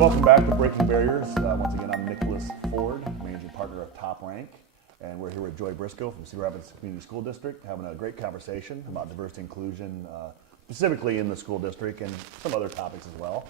Welcome back to Breaking Barriers. Once again, I'm Nicholas Ford, managing partner of Top Rank, and we're here with Joy Briscoe from Cedar Rapids Community School District, having a great conversation about diversity inclusion, specifically in the school district, and some other topics as well.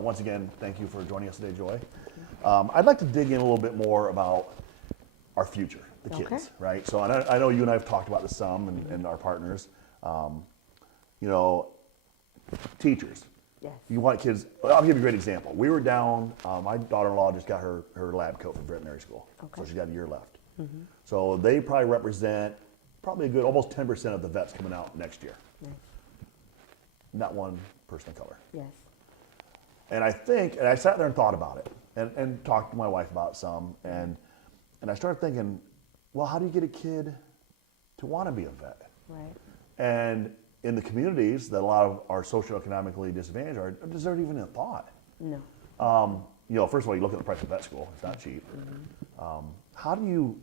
Once again, thank you for joining us today, Joy. I'd like to dig in a little bit more about our future, the kids, Okay. right? So I know you and I have talked about this some, and our partners. You know, teachers. Yes. You want kids, I'll give you a great example. We were down, my daughter-in-law just got her lab coat from veterinary school. Okay. So she's got a year left. So they probably represent probably a good, almost 10% of the vets coming out next year. Nice. Not one person of color. Yes. And I think, and I sat there and thought about it and talked to my wife about some, and I started thinking, well, how do you get a kid to want to be a vet? Right. And in the communities that a lot of our socioeconomically disadvantaged are, is there even a thought? No. You know, first of all, you look at the price of vet school; it's not cheap. How do you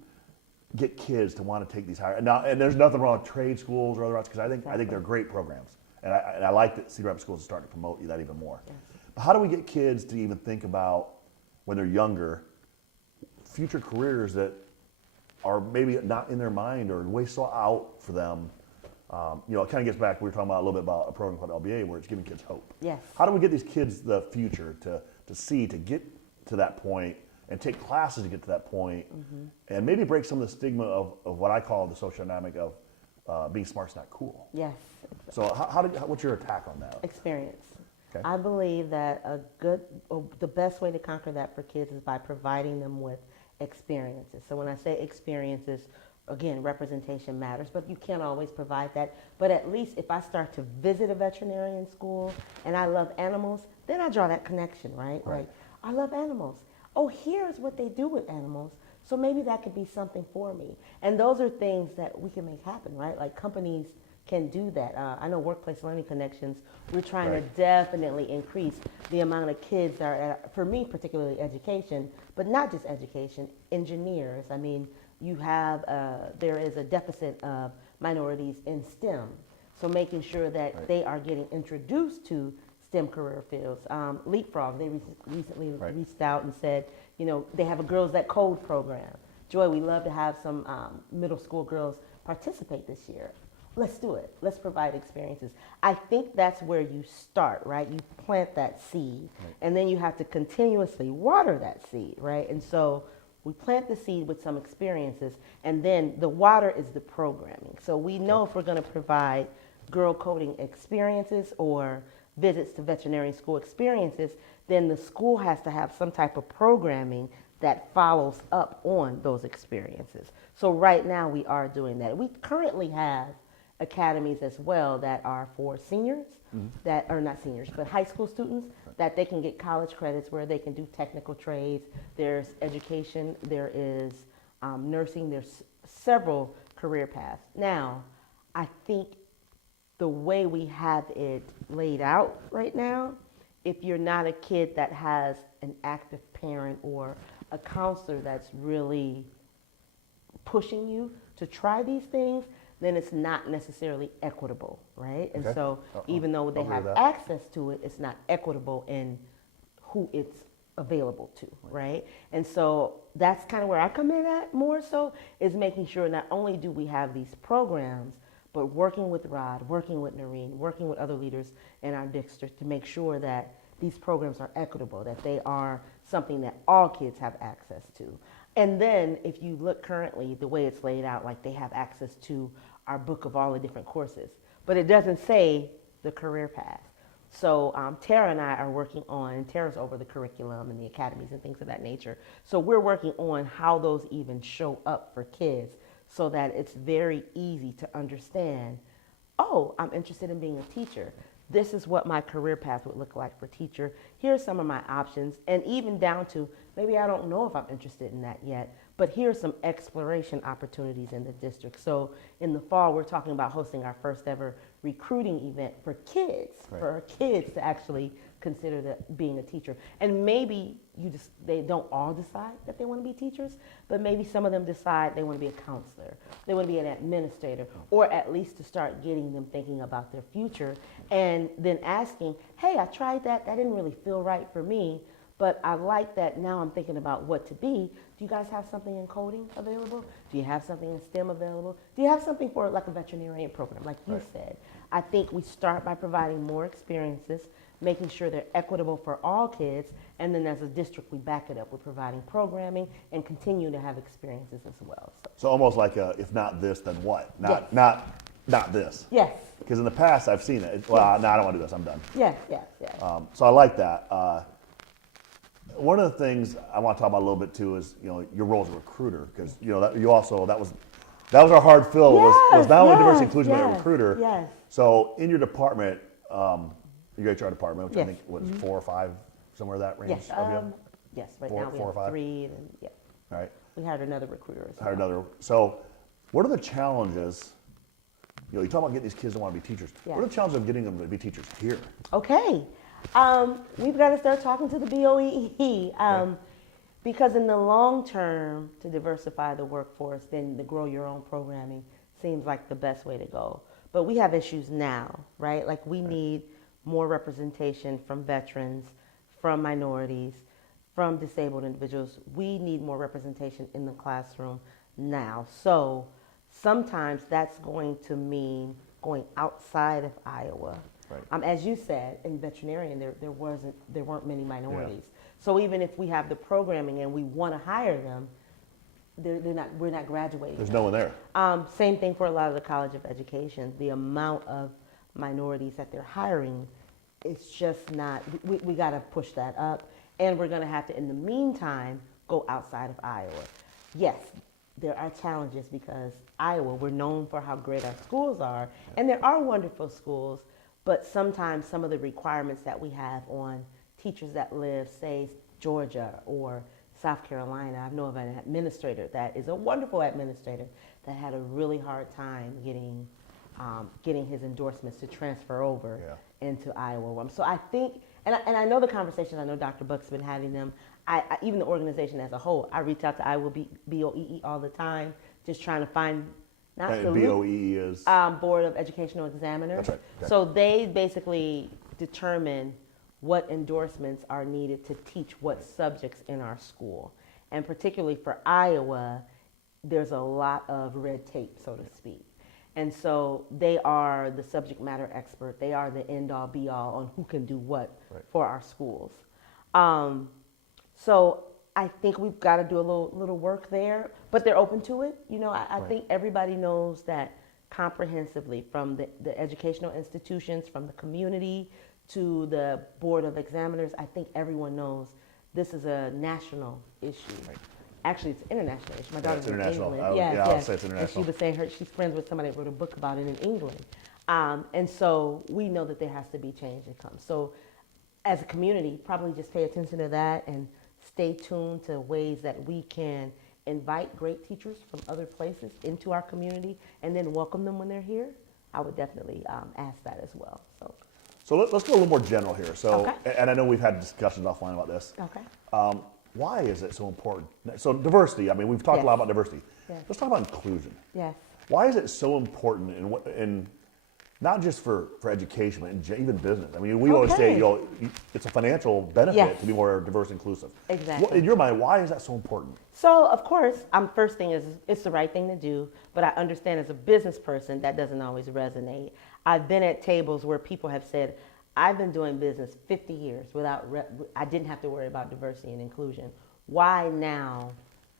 get kids to want to take these higher? Now, and there's nothing wrong with trade schools or other routes because I think they're great programs, and I like that Cedar Rapids Schools is starting to promote that even more. Yes. But how do we get kids to even think about when they're younger, future careers that are maybe not in their mind or way so out for them? You know, it kind of gets back, we were talking about a little bit about a program called LBA where it's giving kids hope. Yes. How do we get these kids the future to see, to get to that point and take classes to get to that point and maybe break some of the stigma of what I call the social dynamic of being smart's not cool. Yes. So what's your attack on that? Experience. Okay. I believe that the best way to conquer that for kids is by providing them with experiences. So when I say experiences, again, representation matters, but you can't always provide that. But at least if I start to visit a veterinarian school and I love animals, then I draw that connection, right? Right. Like, I love animals. Oh, here's what they do with animals. So maybe that could be something for me. And those are things that we can make happen, right? Like companies can do that. I know Workplace Learning Connections, we're trying to definitely increase the amount of kids that are at, for me, particularly education, but not just education, engineers. I mean, you have, there is a deficit of minorities in STEM. So making sure that they are getting introduced to STEM career fields. Leapfrog, they recently reached out and said, you know, they have a Girls That Code program. Joy, we love to have some middle school girls participate this year. Let's do it. Let's provide experiences. I think that's where you start, right? You plant that seed, and then you have to continuously water that seed, right? And so we plant the seed with some experiences, and then the water is the programming. So we know if we're going to provide girl coding experiences or visits to veterinary school experiences, then the school has to have some type of programming that follows up on those experiences. So right now we are doing that. We currently have academies as well that are for seniors, that are not seniors, but high school students, that they can get college credits where they can do technical trades. There's education, there is nursing, there's several career paths. Now, I think the way we have it laid out right now, if you're not a kid that has an active parent or a counselor that's really pushing you to try these things, then it's not necessarily equitable, right? And so even though they have access to it, it's not equitable in who it's available to, right? And so that's kind of where I come in at more so, is making sure not only do we have these programs, but working with Rod, working with Noreen, working with other leaders in our district to make sure that these programs are equitable, that they are something that all kids have access to. And then if you look currently, the way it's laid out, like they have access to our book of all the different courses, but it doesn't say the career path. So Tara and I are working on, and Tara's over the curriculum and the academies and things of that nature. So we're working on how those even show up for kids so that it's very easy to understand, oh, I'm interested in being a teacher. This is what my career path would look like for teacher. Here's some of my options, and even down to maybe I don't know if I'm interested in that yet, but here's some exploration opportunities in the district. So in the fall, we're talking about hosting our first ever recruiting event for kids, for kids to actually consider being a teacher. And maybe they don't all decide that they want to be teachers, but maybe some of them decide they want to be a counselor, they want to be an administrator, or at least to start getting them thinking about their future and then asking, hey, I tried that, that didn't really feel right for me, But I like that now I'm thinking about what to be. Do you guys have something in coding available? Do you have something in STEM available? Do you have something for like a veterinarian program, like you said? I think we start by providing more experiences, making sure they're equitable for all kids, and then as a district we back it up with providing programming and continue to have experiences as well. So almost like a, if not this, then what? Yes. Not this. Yes. Because in the past I've seen it. Well, no, I don't want to do this. I'm done. Yes, yes, yes. So I like that. One of the things I want to talk about a little bit too is your role as a recruiter, because that was our hard fill, was not only diversity inclusion but a recruiter. Yes. So in your department, your HR department, which I Yes. think was 4 or 5, somewhere that range. Yes. of you? Yes. Right Four- now we four or have five? 3, and yeah, All right. we hired another recruiter. As well. Hired another. So what are the challenges? You talk about getting these kids to want to be teachers. Yeah. What are the challenges of getting them to be teachers here? Okay. We've got to start talking to the BOEE because in the long term, to diversify the workforce, then to grow your own programming seems like the best way to go. But we have issues now, right? Like we need more representation from veterans, from minorities, from disabled individuals. We need more representation in the classroom now. So sometimes that's going to mean going outside of Iowa. Right. As you said, in veterinarian, there weren't many minorities. So even if we have the programming and we want to hire them, we're not graduating. There's no one there. Same thing for a lot of the College of Education. The amount of minorities that they're hiring, it's just not. We got to push that up, and we're going to have to, in the meantime, go outside of Iowa. Yes, there are challenges because Iowa, we're known for how great our schools are, and there are wonderful schools. But sometimes some of the requirements that we have on teachers that live, say, Georgia or South Carolina, I know of an administrator that is a wonderful administrator that had a really hard time getting his endorsements to transfer over into Iowa. So I think, and I know the conversations, I know Dr. Buck's been having them, even the organization as a whole, I reach out to Iowa BOEE all the time, just trying to find, not BOEE is? Board of Educational Examiners. That's right. Okay. So they basically determine what endorsements are needed to teach what subjects in our school. And particularly for Iowa, there's a lot of red tape, so to speak. And so they are the subject matter expert. They are the end-all, be-all on who can do what for our schools. So I think we've got to do a little work there, but they're open to it. I think everybody knows that comprehensively, from the educational institutions, from the community to the Board of Examiners, I think everyone knows this is a national issue. Right. Actually, it's an international issue. My daughter's in England. I'll say it's international. And she was saying she's friends with somebody that wrote a book about it in England. And so we know that there has to be change that comes. So as a community, probably just pay attention to that and stay tuned to ways that we can invite great teachers from other places into our community and then welcome them when they're here. I would definitely ask that as well. So let's go a little more general here. So, okay. And I know we've had discussions offline about this. Okay. Why is it so important? So diversity, I mean, we've talked a lot about diversity. Yes. Let's talk about inclusion. Yes. Why is it so important in not just for education, but even business? I mean, we always say, it's a financial benefit to be more diverse and inclusive. Exactly. In your mind, why is that so important? So, of course, first thing is it's the right thing to do, but I understand as a business person that doesn't always resonate. I've been at tables where people have said, I've been doing business 50 years I didn't have to worry about diversity and inclusion. Why now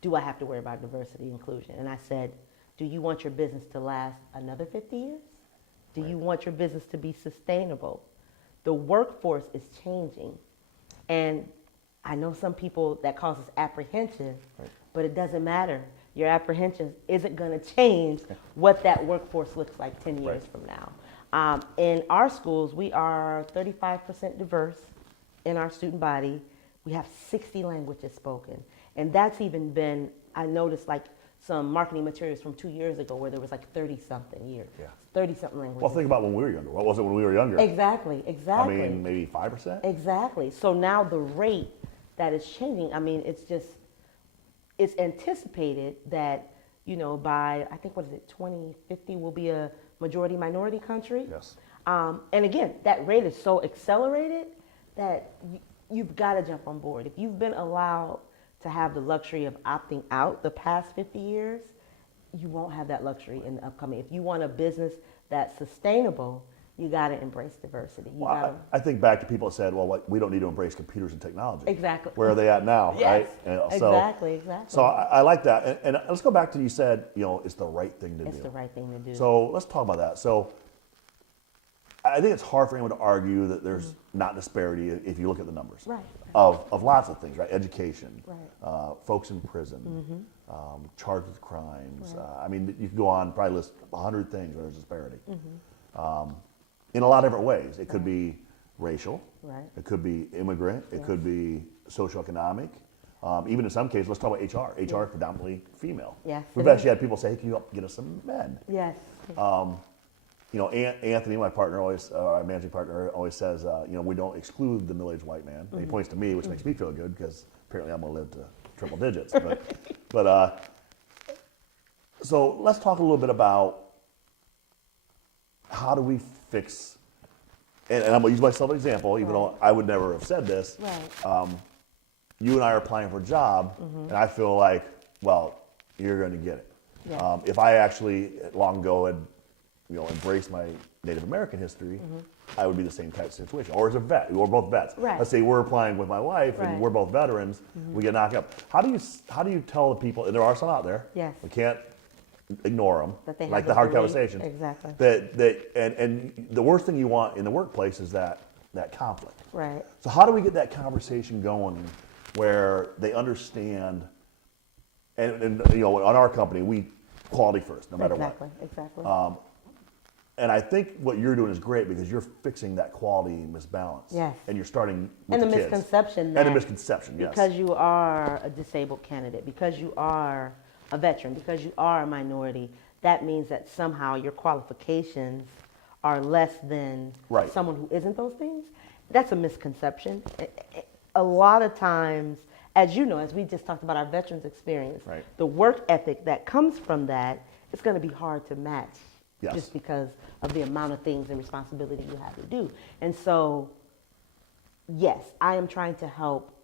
do I have to worry about diversity and inclusion? And I said, do you want your business to last another 50 years? Do you want your business to be sustainable? The workforce is changing. And I know some people that causes apprehension, but it doesn't matter. Your apprehension isn't going to change what that workforce looks like 10 years from now. In our schools, we are 35% diverse in our student body. We have 60 languages spoken. And that's even been, I noticed like some marketing materials from 2 years ago where there was like 30-something years. Yeah. 30-something languages. Well, think about when we were younger. What was it when we were younger? Exactly. I mean, maybe 5%? Exactly. So now the rate that is changing, I mean, it's anticipated that, by, I think, 2050 will be a majority minority country. Yes. And again, that rate is so accelerated that you've got to jump on board. If you've been allowed to have the luxury of opting out the past 50 years, you won't have that luxury in the upcoming. If you want a business that's sustainable, you got to embrace diversity. I think back to people that said, well, we don't need to embrace computers and technology. Exactly. Where are they at now, Yes, right? exactly. So I like that. And let's go back to you said, it's the right thing to do. It's the right thing to do. So let's talk about that. So I think it's hard for anyone to argue that there's not disparity if you look at the numbers. Right. Of lots of things, right? Education, Right. folks in prison, charged with crimes. Right. I mean, you could go on, probably list 100 things where there's disparity. In a lot of different ways. It could be racial. Right. It could be immigrant. It could be socioeconomic. Even in some cases, let's talk about HR. HR is predominantly female. Yes. We've actually had people say, hey, can you help get us some men? Yes. Anthony, my partner, our managing partner, always says, we don't exclude the middle-aged white man. And he points to me, which makes me feel good because apparently I'm going to live to triple digits. So let's talk a little bit about how do we fix, and I'm going to use myself as an example, even though I would never have said this. Right. You and I are applying for a job, and I feel like, well, you're going to get it. Yeah. If I actually long ago had embraced my Native American history, I would be the same type of situation. Or as a vet, we're both vets. Right. Let's say we're applying with my wife, and Right. we're both veterans. We get knocked up. How do you tell the people? And there are some out there. Yes. We can't ignore them. That they have like the the hard belief. conversations. Exactly. And the worst thing you want in the workplace is that conflict. Right. So how do we get that conversation going where they understand? And on our company, we quality first, no matter what. Exactly. And I think what you're doing is great because you're fixing that quality misbalance. Yes. And you're starting with And the kids. misconception. And the misconception, yes. Because you are a disabled candidate, because you are a veteran, because you are a minority, that means that somehow your qualifications are less than Right. someone who isn't those things. That's a misconception. A lot of times, as you know, as we just talked about our veterans experience, Right. the work ethic that comes from that is going to be hard to match. Yes. Just because of the amount of things and responsibility you have to do. And so, yes, I am trying to help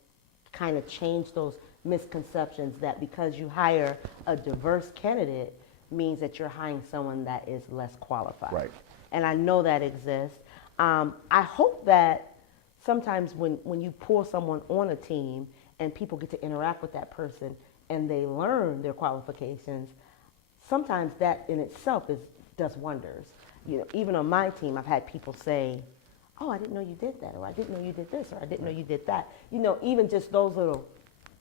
kind of change those misconceptions that because you hire a diverse candidate means that you're hiring someone that is less qualified. Right. And I know that exists. I hope that sometimes when you pull someone on a team and people get to interact with that person and they learn their qualifications, sometimes that in itself does wonders. Even on my team, I've had people say, "Oh, I didn't know you did that," or "I didn't know you did this," or "I didn't know you did that." Even just those little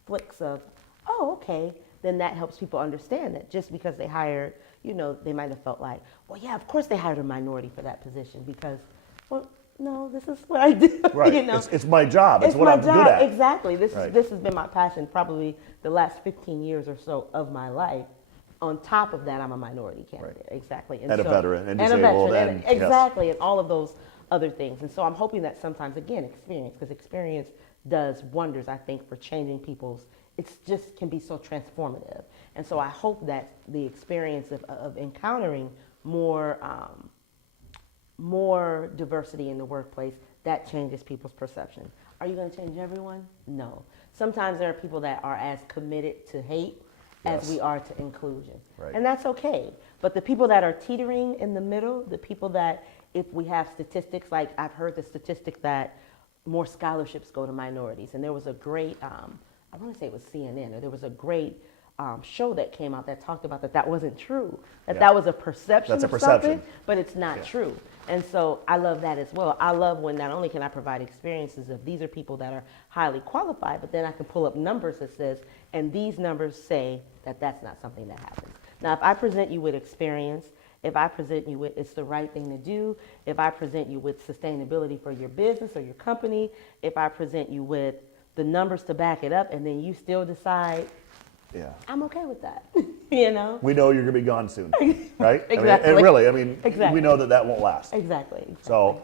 flicks of, "Oh, okay," then that helps people understand that just because they hired, they might have felt like, "Well, yeah, of course they hired a minority for that position because, well, no, this is what I do." Right. It's my job. It's what my I'm job. good at. Exactly. This Right. has been my passion probably the last 15 years or so of my life. On top of that, I'm a minority candidate. Right. Exactly. And a veteran, and a disabled, veteran, and- exactly, and all of those other things. And so I'm hoping that sometimes, again, because experience does wonders, I think, for changing people's, it's just can be so transformative. And so I hope that the experience of encountering more diversity in the workplace, that changes people's perception. Are you going to change everyone? No. Sometimes there are people that are as committed to hate as Yes. we are to inclusion. Right. And that's okay. But the people that are teetering in the middle, the people that, if we have statistics, like I've heard the statistic that more scholarships go to minorities. And there was a great, I want to say it was CNN, or there was a great show that came out that talked about that wasn't true, that was a perception That's a of perception. something, but it's not true. And so I love that as well. I love when not only can I provide experiences of these are people that are highly qualified, but then I can pull up numbers that says, and these numbers say that that's not something that happens. Now, if I present you with experience, if I present you with it's the right thing to do, if I present you with sustainability for your business or your company, if I present you with the numbers to back it up, and then you still decide, Yeah. I'm okay with that, We know you're going to be gone soon, right? Exactly. Exactly. We know that won't last. Exactly. So,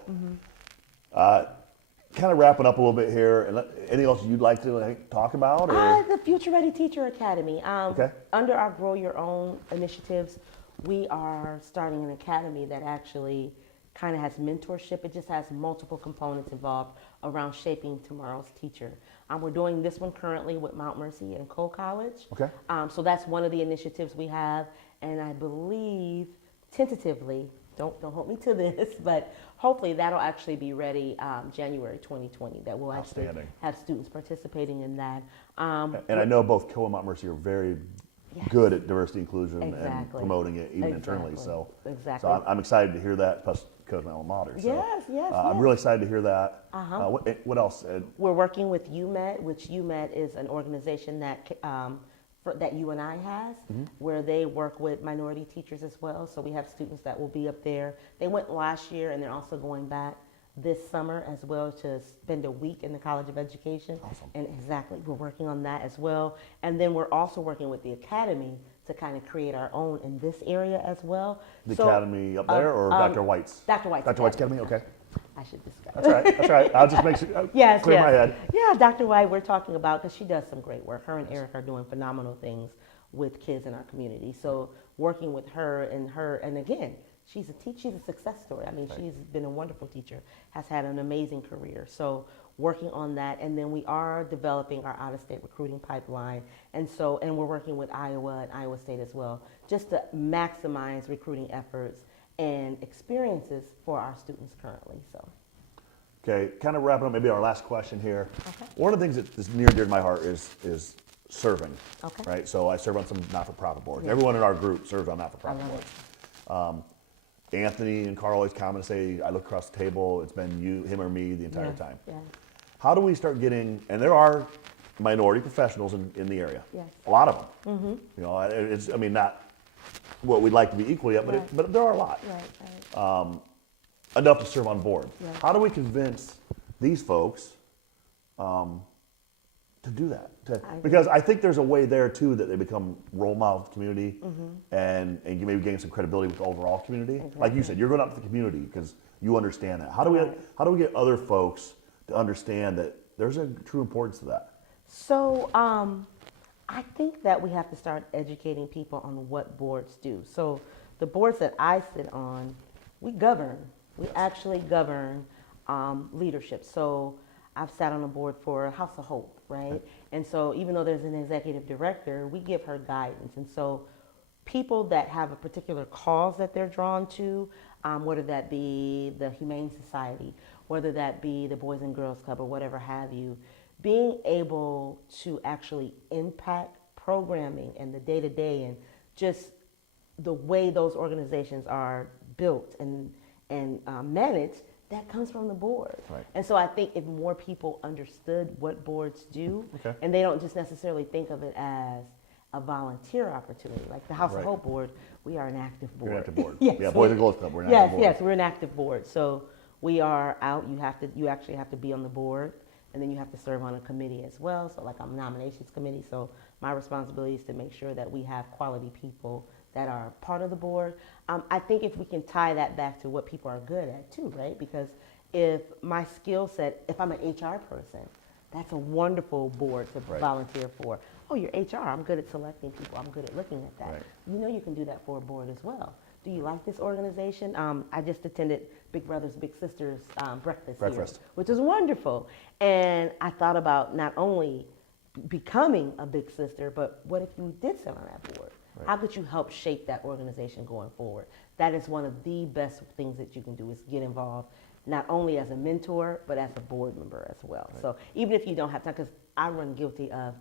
kind of wrapping up a little bit here, and anything else you'd like to talk about? Or? The Future Ready Teacher Academy. Okay. Under our Grow Your Own initiatives, we are starting an academy that actually kind of has mentorship. It just has multiple components involved around shaping tomorrow's teacher. We're doing this one currently with Mount Mercy and Cole College. Okay. So that's one of the initiatives we have, and I believe tentatively, don't hold me to this, but hopefully that'll actually be ready January 2020. That will actually have students participating in that. And I know both Cole and Mount Mercy are very good at diversity inclusion and promoting it even internally. So, so I'm excited to hear that. Plus, coach my alma mater. So, I'm really excited to hear that. What else? We're working with UMET, which UMET is an organization that that UNI has, where they work with minority teachers as well. So we have students that will be up there. They went last year, and they're also going back this summer as well to spend a week in the College of Education. Awesome. And we're working on that as well. And then we're also working with the Academy to kind of create our own in this area as well. The Academy up there, or Dr. White's? Dr. White's. Dr. White's Academy, okay. I should describe. That's right. That's right. I'll just make sure. Clear my head. Yeah, Dr. White, we're talking about, because she does some great work. Her and Eric are doing phenomenal things with kids in our community. So working with her, and again, she's a success story. I mean, she's been a wonderful teacher, has had an amazing career. So working on that, and then we are developing our out-of-state recruiting pipeline, and we're working with Iowa and Iowa State as well, just to maximize recruiting efforts and experiences for our students currently. So, okay, kind of wrapping up, maybe our last question here. Okay. One of the things that is near and dear to my heart is serving. Okay. Right. So I serve on some not-for-profit boards. Yeah. Everyone in our group serves on not-for-profit boards. Anthony and Carl always comment and say, "I look across the table. It's been him or me the entire time." Yeah. How do we start getting? And there are minority professionals in the area. Yes. A lot of them. You know, it's not what we'd like to be equally at, but there are a lot. Right. Enough to serve on board. Right. How do we convince these folks to do that? Because I think there's a way there too that they become role models of the community, and you maybe gain some credibility with the overall community. Exactly. Like you said, you're going out to the community because you understand that. How do we get other folks to understand that there's a true importance to that? So I think that we have to start educating people on what boards do. So the boards that I sit on, we govern. We actually govern leadership. So I've sat on a board for House of Hope, right? And so even though there's an executive director, we give her guidance. And so people that have a particular cause that they're drawn to, whether that be the Humane Society, whether that be the Boys and Girls Club or whatever have you, being able to actually impact programming and the day-to-day and just the way those organizations are built and managed, that comes from the board. Right. And so I think if more people understood what boards do, and they don't just necessarily think of it as a volunteer opportunity, like the House of Hope board, we are an active board. You're an active board. Yes, Boys and Girls Club, we're an active board. Yes, we're an active board. So we are out. You actually have to be on the board. And then you have to serve on a committee as well. So like I'm a nominations committee. So my responsibility is to make sure that we have quality people that are part of the board. I think if we can tie that back to what people are good at too, right? Because if my skill set, if I'm an HR person, that's a wonderful board to volunteer for. Oh, you're HR, I'm good at selecting people. I'm good at looking at that. Right. You know you can do that for a board as well. Do you like this organization? I just attended Big Brothers Big Sisters breakfast here, which was wonderful. And I thought about not only becoming a big sister, but what if you did sit on that board? Right. How could you help shape that organization going forward? That is one of the best things that you can do, is get involved, not only as a mentor, but as a board member as well. Right. So even if you don't have time, because I run guilty of,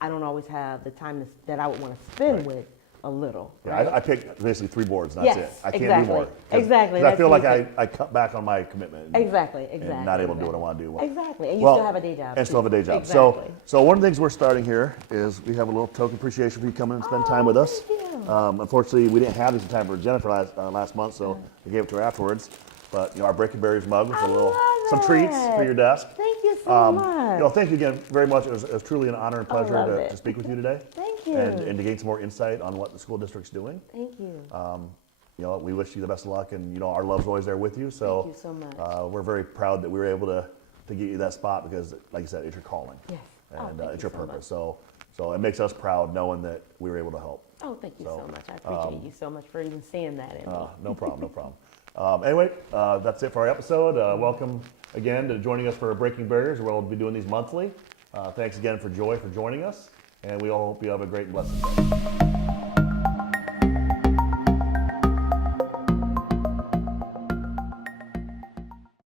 I don't always have the time that I would want to spend with a little. Yeah, right? I picked basically 3 boards, and that's it. I can't do more. Exactly. I feel like I cut back on my commitment. Exactly. And not able to do what I want to do. Exactly. And you still have a day job. And still have a day job. Exactly. So one of the things we're starting here is we have a little token appreciation for you coming and spend time with us. Unfortunately, we didn't have this in time for Jennifer last month, so we gave it to her afterwards. But our Breaking Berries mug with some treats for your desk. Thank you so much. Thank you again very much. It was truly an honor and pleasure to speak with you today. Thank you. And to gain some more insight on what the school district's doing. Thank you. We wish you the best of luck, and our love's always there with you. So thank you so much. We're very proud that we were able to get you that spot because, like you said, it's your calling. Yes. And it's your purpose. So it makes us proud knowing that we were able to help. Oh, thank you so much. I appreciate you so much for even seeing that in me. No problem, no problem. Anyway, that's it for our episode. Welcome again to joining us for Breaking Barriers, where we'll be doing these monthly. Thanks again for Joy for joining us, and we all hope you have a great and blessed day.